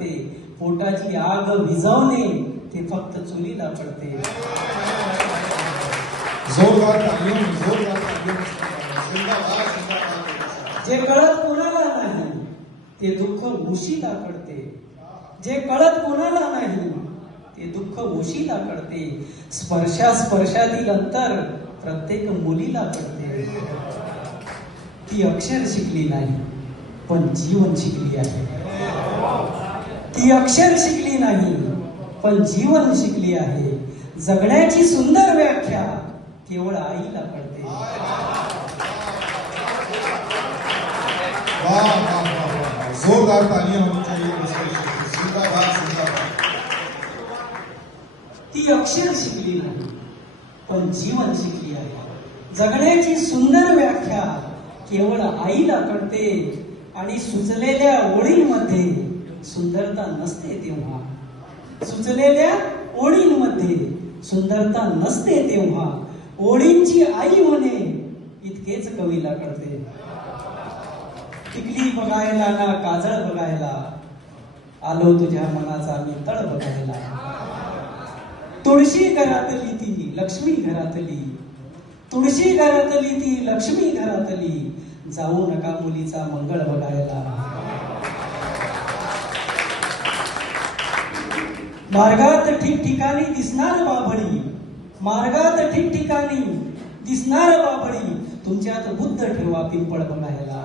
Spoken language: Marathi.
करते पोटाची आग विझवणे ते फक्त चुलीला पडते. जे कळत कोणाला नाही ते दुःख उशीला कळते. जे कळत कोणाला नाही ते दुःख उशीला कळते. स्पर्शा स्पर्शातील अंतर प्रत्येक मुलीला कळते ती अक्षर शिकली नाही पण जीवन शिकली आहे. ती अक्षर शिकली नाही पण जीवन शिकली आहे. जगण्याची सुंदर व्याख्या केवळ आईला कळते। जोरदार ती अक्षर शिकली नाही पण जीवन शिकली आहे. जगण्याची सुंदर व्याख्या केवळ आईला कळते आणि सुचलेल्या ओळींमध्ये सुंदरता नसते तेव्हा. सुचलेल्या ओळींमध्ये सुंदरता नसते तेव्हा. ओळींची आई होणे इतकेच कवीला कळते टिकली बघायला ना काजळ बघायला. आलो तुझ्या मनाचा मी तळ बघायला. तुळशी घरातली ती लक्ष्मी घरातली. तुळशी घरातली ती लक्ष्मी घरातली. जाऊ नका मुलीचा मंगळ बघायला. मार्गात ठिकठिकाणी दिसणार बाबळी मार्गात ठिकठिकाणी दिसणार बाबळी तुमच्यात बुद्ध ठेवा पिंपळ बघायला.